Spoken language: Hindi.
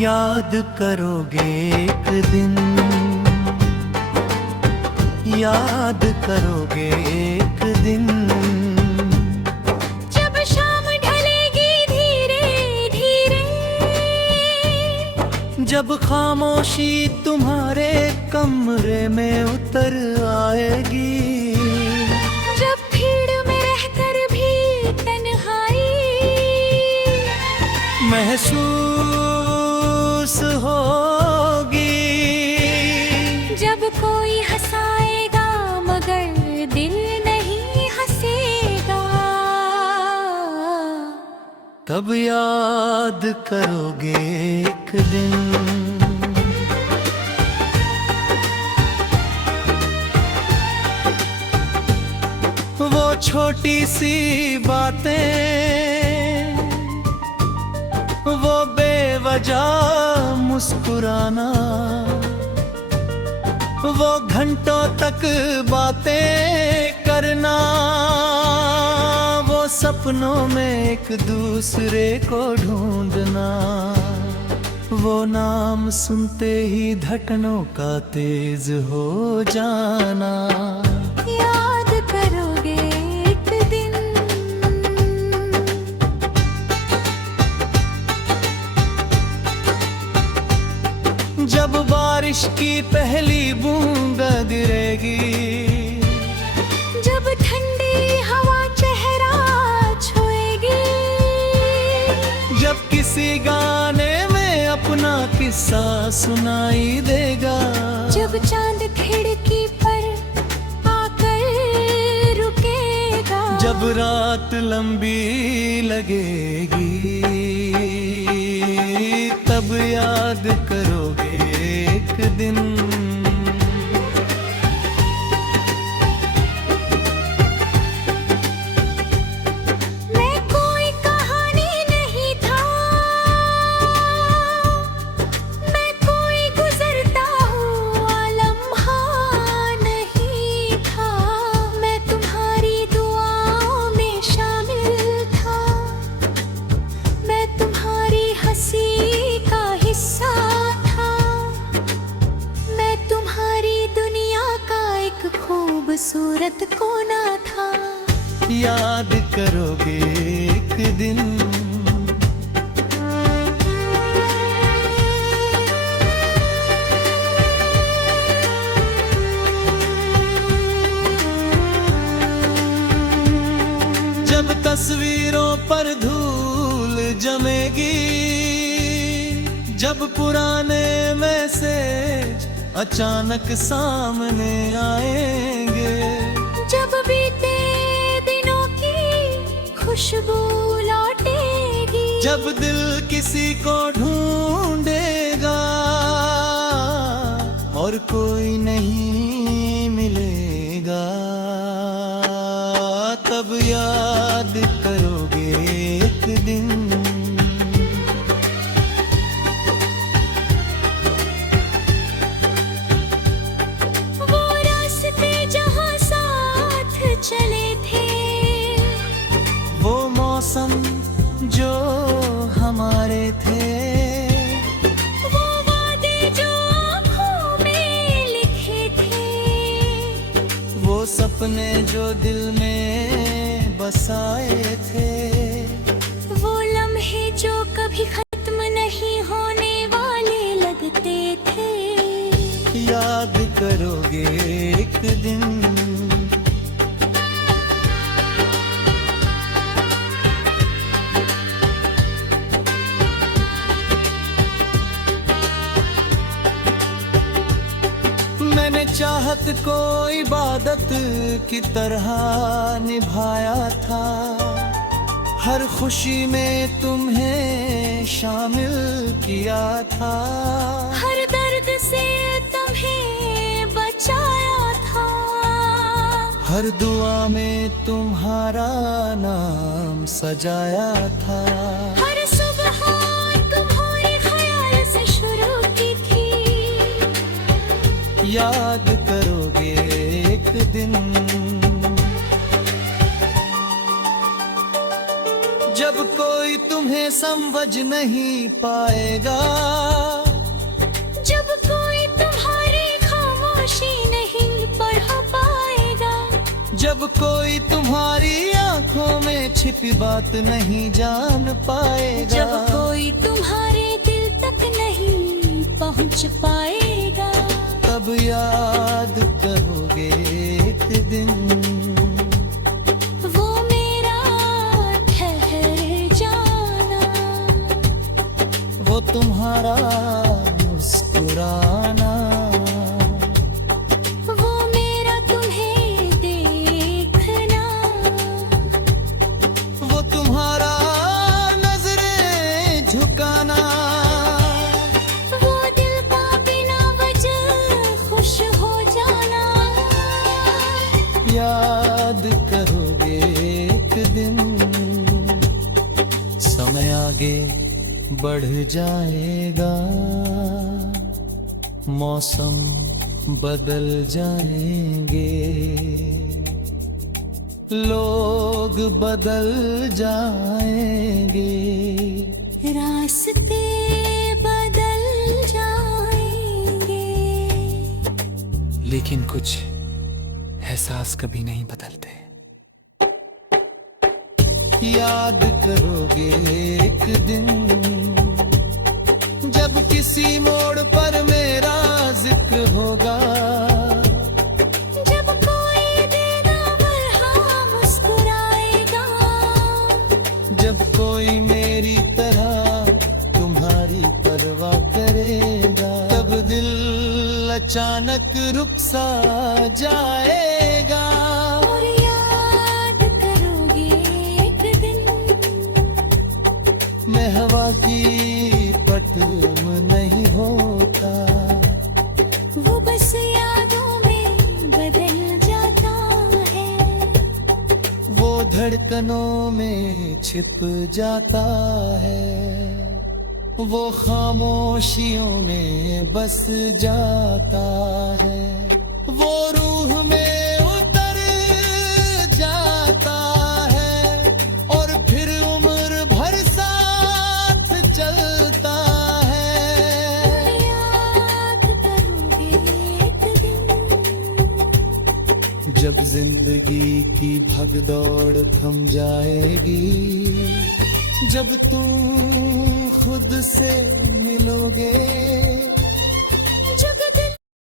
याद करोगे एक दिन, याद करोगे एक दिन, जब शाम ढलेगी धीरे धीरे, जब खामोशी तुम्हारे कमरे में उतर आएगी, जब भीड़ में रहकर भी तन्हाई महसूस होगी, जब कोई हंसाएगा मगर दिल नहीं हंसेगा, तब याद करोगे एक दिन। वो छोटी सी बातें, वो बेवजह मुस्कुराना, वो घंटों तक बातें करना, वो सपनों में एक दूसरे को ढूंढना, वो नाम सुनते ही धड़कनों का तेज हो जाना। याद करोगे एक दिन, जब बारिश की पहली बूंद गिरेगी, जब ठंडी हवा चेहरा छुएगी, जब किसी गाने में अपना किस्सा सुनाई देगा, जब चांद खिड़की पर आकर रुकेगा, जब रात लंबी लगेगी, तब याद करोगे एक दिन। मैं कोई कहानी नहीं था, मैं कोई गुजरता हुआ लम्हा नहीं था, मैं तुम्हारी दुआओं में शामिल था, मैं तुम्हारी हंसी का हिस्सा था, मैं तुम्हारी दुनिया का एक खूबसूरत कोना था। याद करोगे एक दिन। जब तस्वीरों पर धूल जमेगी, जब पुराने मैसेज अचानक सामने आएंगे, जब बीते दिनों की खुशबू लौटेगी, जब दिल किसी को ढूंढेगा और कोई नहीं मिलेगा, तब याद करोगे एक दिन। वो रास्ते जहाँ साथ चले थे, वो मौसम जो हमारे थे, वो वादे जो आँखों में लिखे थे, वो सपने जो दिल में बसाए थे, वो लम्हे जो कभी खत्म नहीं होने वाले लगते थे। याद करोगे एक दिन। मैंने चाहत को इबादत की तरह निभाया था, हर खुशी में तुम्हें शामिल किया था, हर दर्द से तुम्हें बचाया था, हर दुआ में तुम्हारा नाम सजाया था। हर सुबह तुम्हारे ख्याल से शुरू की थी। याद करोगे एक दिन, जब जब कोई तुम्हें समझ नहीं पाएगा, जब कोई तुम्हारी खामोशी नहीं पढ़ पाएगा, जब कोई तुम्हारी आंखों में छिपी बात नहीं जान पाएगा, जब कोई तुम्हारे दिल तक नहीं पहुंच पाएगा, तब याद करोगे एक दिन वो मेरा ठहर जाना, वो तुम्हारा मुस्कुराना, वो मेरा तुम्हें देखना, वो तुम्हारा नजरें झुकाना, वो दिल का बिना वजह खुश हो जाना। याद करोगे एक दिन समय आगे बढ़ जाएगा, मौसम बदल जाएंगे, लोग बदल जाएंगे, रास्ते बदल जाएंगे, लेकिन कुछ एहसास कभी नहीं बदलते। याद करोगे एक दिन जब किसी मोड़ पर मेरा जिक्र होगा, जब कोई दिलदार हाँ मुस्कुराएगा, जब कोई मेरी तरह तुम्हारी परवाह करेगा, तब दिल अचानक रुक सा जाएगा। और याद करोगे एक दिन मैं हवा की पतलूम नहीं होता, वो बस यादों में बदल जाता है, वो धड़कनों में छिप जाता है, वो खामोशियों में बस जाता है, वो रूह में उतर जाता है और फिर उम्र भर साथ चलता है। याद करोगे एक दिन जब जिंदगी की भगदौड़ थम जाएगी, जब तुम खुद से मिलोगे,